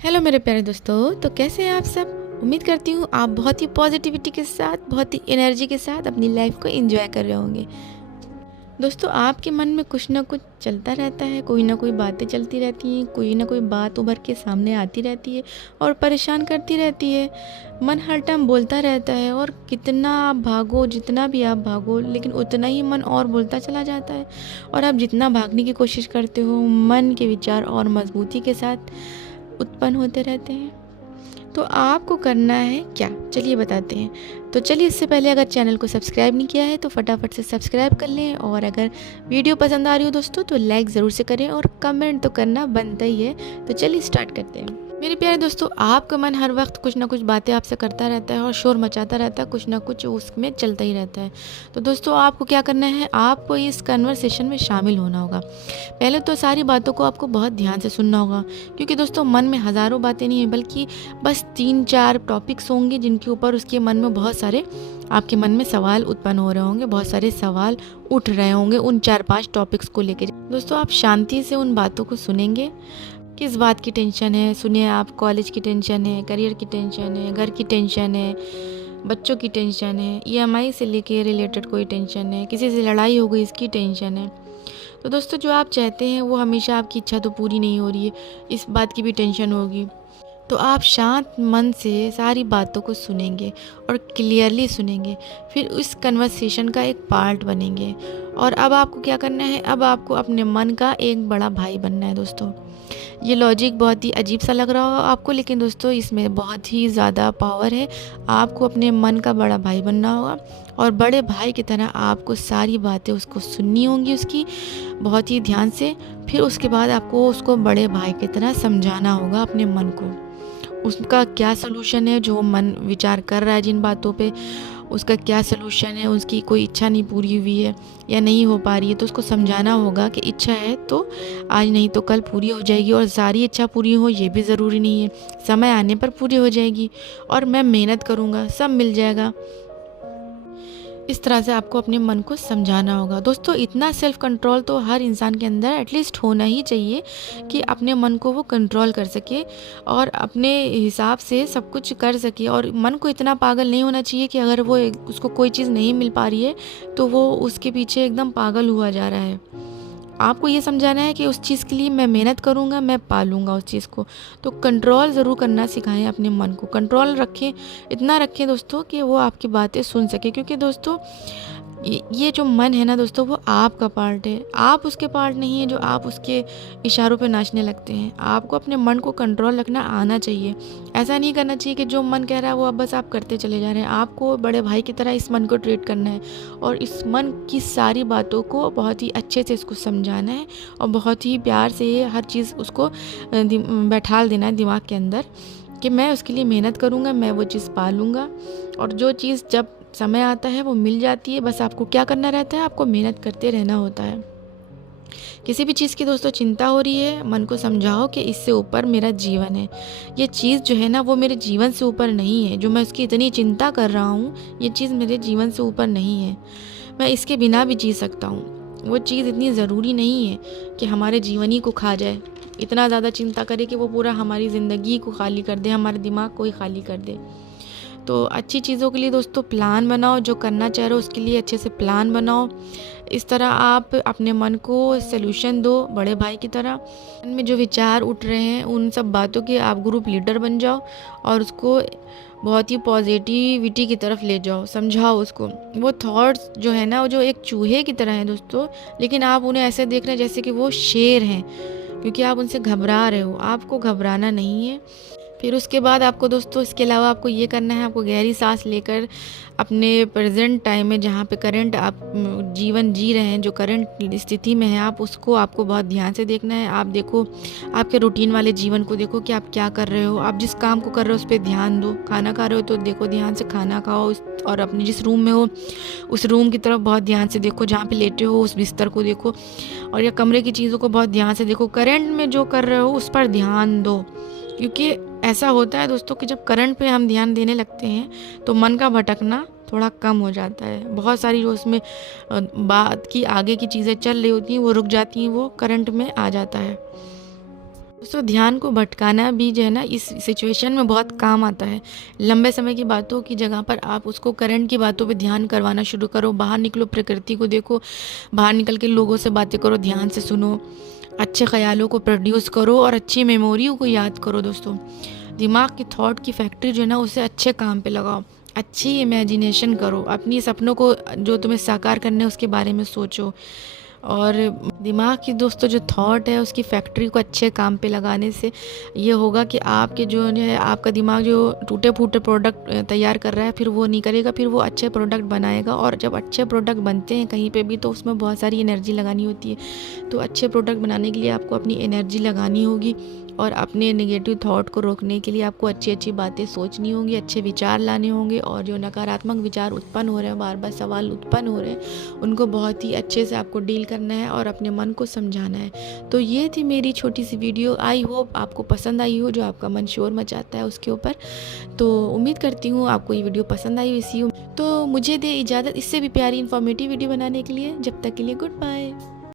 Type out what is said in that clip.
Hello मेरे प्यारे दोस्तों, तो कैसे हैं आप सब। उम्मीद करती हूँ आप बहुत ही पॉजिटिविटी के साथ, बहुत ही एनर्जी के साथ अपनी लाइफ को एंजॉय कर रहे होंगे। दोस्तों, आपके मन में कुछ ना कुछ चलता रहता है, कोई ना कोई बातें चलती रहती हैं, कोई ना कोई बात उभर के सामने आती रहती है और परेशान करती रहती है। मन हर टाइम बोलता रहता है और कितना आप भागो, जितना भी आप भागो, लेकिन उतना ही मन और बोलता चला जाता है। और आप जितना भागने की कोशिश करते हो, मन के विचार और मजबूती के साथ उत्पन्न होते रहते हैं। तो आपको करना है क्या, चलिए बताते हैं। तो चलिए, इससे पहले अगर चैनल को सब्सक्राइब नहीं किया है तो फटाफट से सब्सक्राइब कर लें, और अगर वीडियो पसंद आ रही हो दोस्तों तो लाइक ज़रूर से करें, और कमेंट तो करना बनता ही है। तो चलिए स्टार्ट करते हैं। मेरे प्यारे दोस्तों, आपका मन हर वक्त कुछ ना कुछ बातें आपसे करता रहता है और शोर मचाता रहता है, कुछ ना कुछ उसमें चलता ही रहता है। तो दोस्तों, आपको क्या करना है, आपको इस कन्वर्सेशन में शामिल होना होगा। पहले तो सारी बातों को आपको बहुत ध्यान से सुनना होगा, क्योंकि दोस्तों मन में हज़ारों बातें नहीं है, बल्कि बस 3-4 टॉपिक्स होंगे जिनके ऊपर उसके मन में बहुत सारे, आपके मन में सवाल उत्पन्न हो रहे होंगे, बहुत सारे सवाल उठ रहे होंगे उन 4-5 टॉपिक्स को लेकर। दोस्तों, आप शांति से उन बातों को सुनेंगे। किस बात की टेंशन है, सुनिए। आप कॉलेज की टेंशन है, करियर की टेंशन है, घर की टेंशन है, बच्चों की टेंशन है, ईएमआई से लेके रिलेटेड कोई टेंशन है, किसी से लड़ाई हो गई इसकी टेंशन है। तो दोस्तों, जो आप चाहते हैं वो हमेशा आपकी इच्छा तो पूरी नहीं हो रही है, इस बात की भी टेंशन होगी। तो आप शांत मन से सारी बातों को सुनेंगे और क्लियरली सुनेंगे, फिर उस कन्वर्सेशन का एक पार्ट बनेंगे। और अब आपको क्या करना है, अब आपको अपने मन का एक बड़ा भाई बनना है। दोस्तों, ये लॉजिक बहुत ही अजीब सा लग रहा होगा आपको, लेकिन दोस्तों इसमें बहुत ही ज़्यादा पावर है। आपको अपने मन का बड़ा भाई बनना होगा, और बड़े भाई की तरह आपको सारी बातें उसको सुननी होंगी, उसकी बहुत ही ध्यान से। फिर उसके बाद आपको उसको बड़े भाई की तरह समझाना होगा अपने मन को, उसका क्या सलूशन है, जो मन विचार कर रहा है जिन बातों पे, उसका क्या सलूशन है। उसकी कोई इच्छा नहीं पूरी हुई है या नहीं हो पा रही है, तो उसको समझाना होगा कि इच्छा है तो आज नहीं तो कल पूरी हो जाएगी, और सारी इच्छा पूरी हो ये भी ज़रूरी नहीं है, समय आने पर पूरी हो जाएगी, और मैं मेहनत करूँगा सब मिल जाएगा। इस तरह से आपको अपने मन को समझाना होगा। दोस्तों, इतना सेल्फ कंट्रोल तो हर इंसान के अंदर एटलीस्ट होना ही चाहिए कि अपने मन को वो कंट्रोल कर सके और अपने हिसाब से सब कुछ कर सके। और मन को इतना पागल नहीं होना चाहिए कि अगर वो उसको कोई चीज़ नहीं मिल पा रही है तो वो उसके पीछे एकदम पागल हुआ जा रहा है। आपको ये समझाना है कि उस चीज़ के लिए मैं मेहनत करूँगा, मैं पालूँगा उस चीज़ को। तो कंट्रोल ज़रूर करना सिखाएं अपने मन को, कंट्रोल रखें, इतना रखें दोस्तों कि वो आपकी बातें सुन सके। क्योंकि दोस्तों, ये जो मन है ना दोस्तों, वो आपका पार्ट है, आप उसके पार्ट नहीं है जो आप उसके इशारों पे नाचने लगते हैं। आपको अपने मन को कंट्रोल रखना आना चाहिए। ऐसा नहीं करना चाहिए कि जो मन कह रहा है वो अब बस आप करते चले जा रहे हैं। आपको बड़े भाई की तरह इस मन को ट्रीट करना है, और इस मन की सारी बातों को बहुत ही अच्छे से इसको समझाना है, और बहुत ही प्यार से हर चीज़ उसको बैठाल देना है दिमाग के अंदर कि मैं उसके लिए मेहनत करूँगा, मैं वो चीज़ पालूँगा, और जो चीज़ जब समय आता है वो मिल जाती है। बस आपको क्या करना रहता है, आपको मेहनत करते रहना होता है। किसी भी चीज़ की दोस्तों चिंता हो रही है, मन को समझाओ कि इससे ऊपर मेरा जीवन है। ये चीज़ जो है ना, वो मेरे जीवन से ऊपर नहीं है। जो मैं उसकी इतनी चिंता कर रहा हूँ, ये चीज़ मेरे जीवन से ऊपर नहीं है। मैं इसके बिना भी जी सकता हूँ। वो चीज़ इतनी ज़रूरी नहीं है कि हमारे जीवन ही को खा जाए, इतना ज़्यादा चिंता करे कि वो पूरा हमारी ज़िंदगी को खाली कर दे, हमारे दिमाग को ही खाली कर दे। तो अच्छी चीज़ों के लिए दोस्तों प्लान बनाओ, जो करना चाह रहे हो उसके लिए अच्छे से प्लान बनाओ। इस तरह आप अपने मन को सलूशन दो बड़े भाई की तरह। मन में जो विचार उठ रहे हैं उन सब बातों के आप ग्रुप लीडर बन जाओ, और उसको बहुत ही पॉजिटिविटी की तरफ ले जाओ, समझाओ उसको। वो थॉट्स जो है ना, वो जो एक चूहे की तरह हैं दोस्तों, लेकिन आप उन्हें ऐसे देख रहे हैं जैसे कि वो शेर हैं, क्योंकि आप उनसे घबरा रहे हो। आपको घबराना नहीं है। फिर उसके बाद आपको दोस्तों, इसके अलावा आपको ये करना है, आपको गहरी सांस लेकर अपने प्रेजेंट टाइम में, जहाँ पे करंट आप जीवन जी रहे हैं, जो करंट स्थिति में है आप, उसको आपको बहुत ध्यान से देखना है। आप देखो, आपके रूटीन वाले जीवन को देखो कि आप क्या कर रहे हो, आप जिस काम को कर रहे हो उस पर ध्यान दो। खाना खा रहे हो तो देखो ध्यान से खाना खाओ, और अपने जिस रूम में हो उस रूम की तरफ बहुत ध्यान से देखो, जहाँ पे लेटे हो उस बिस्तर को देखो, और या कमरे की चीज़ों को बहुत ध्यान से देखो। करंट में जो कर रहे हो उस पर ध्यान दो, क्योंकि ऐसा होता है दोस्तों कि जब करंट पे हम ध्यान देने लगते हैं तो मन का भटकना थोड़ा कम हो जाता है। बहुत सारी जो उसमें बात की आगे की चीज़ें चल रही होती हैं वो रुक जाती हैं, वो करंट में आ जाता है। दोस्तों ध्यान को भटकाना भी जो है ना इस सिचुएशन में बहुत काम आता है। लंबे समय की बातों की जगह पर आप उसको करंट की बातों पे ध्यान करवाना शुरू करो। बाहर निकलो, प्रकृति को देखो, बाहर निकल के लोगों से बातें करो, ध्यान से सुनो, अच्छे ख्यालों को प्रोड्यूस करो और अच्छी मेमोरियों को याद करो। दोस्तों दिमाग की थॉट की फैक्ट्री जो है ना उसे अच्छे काम पे लगाओ, अच्छी इमेजिनेशन करो, अपनी सपनों को जो तुम्हें साकार करने हैं उसके बारे में सोचो। और दिमाग की दोस्तों जो थॉट है उसकी फैक्ट्री को अच्छे काम पे लगाने से ये होगा कि आपके जो है आपका दिमाग जो टूटे फूटे प्रोडक्ट तैयार कर रहा है फिर वो नहीं करेगा, फिर वो अच्छे प्रोडक्ट बनाएगा। और जब अच्छे प्रोडक्ट बनते हैं कहीं पे भी तो उसमें बहुत सारी एनर्जी लगानी होती है। तो अच्छे प्रोडक्ट बनाने के लिए आपको अपनी एनर्जी लगानी होगी और अपने नेगेटिव थॉट को रोकने के लिए आपको अच्छी अच्छी बातें सोचनी होंगी, अच्छे विचार लाने होंगे। और जो नकारात्मक विचार उत्पन्न हो रहे हैं, बार बार सवाल उत्पन्न हो रहे हैं, उनको बहुत ही अच्छे से आपको डील करना है और अपने मन को समझाना है। तो ये थी मेरी छोटी सी वीडियो। आई होप आपको पसंद आई हो, जो आपका मन शोर मचाता है उसके ऊपर। तो उम्मीद करती हूँ आपको ये वीडियो पसंद आई इसी। तो मुझे दे इजाज़त इससे भी प्यारी इन्फॉर्मेटिव वीडियो बनाने के लिए। जब तक के लिए गुड बाय।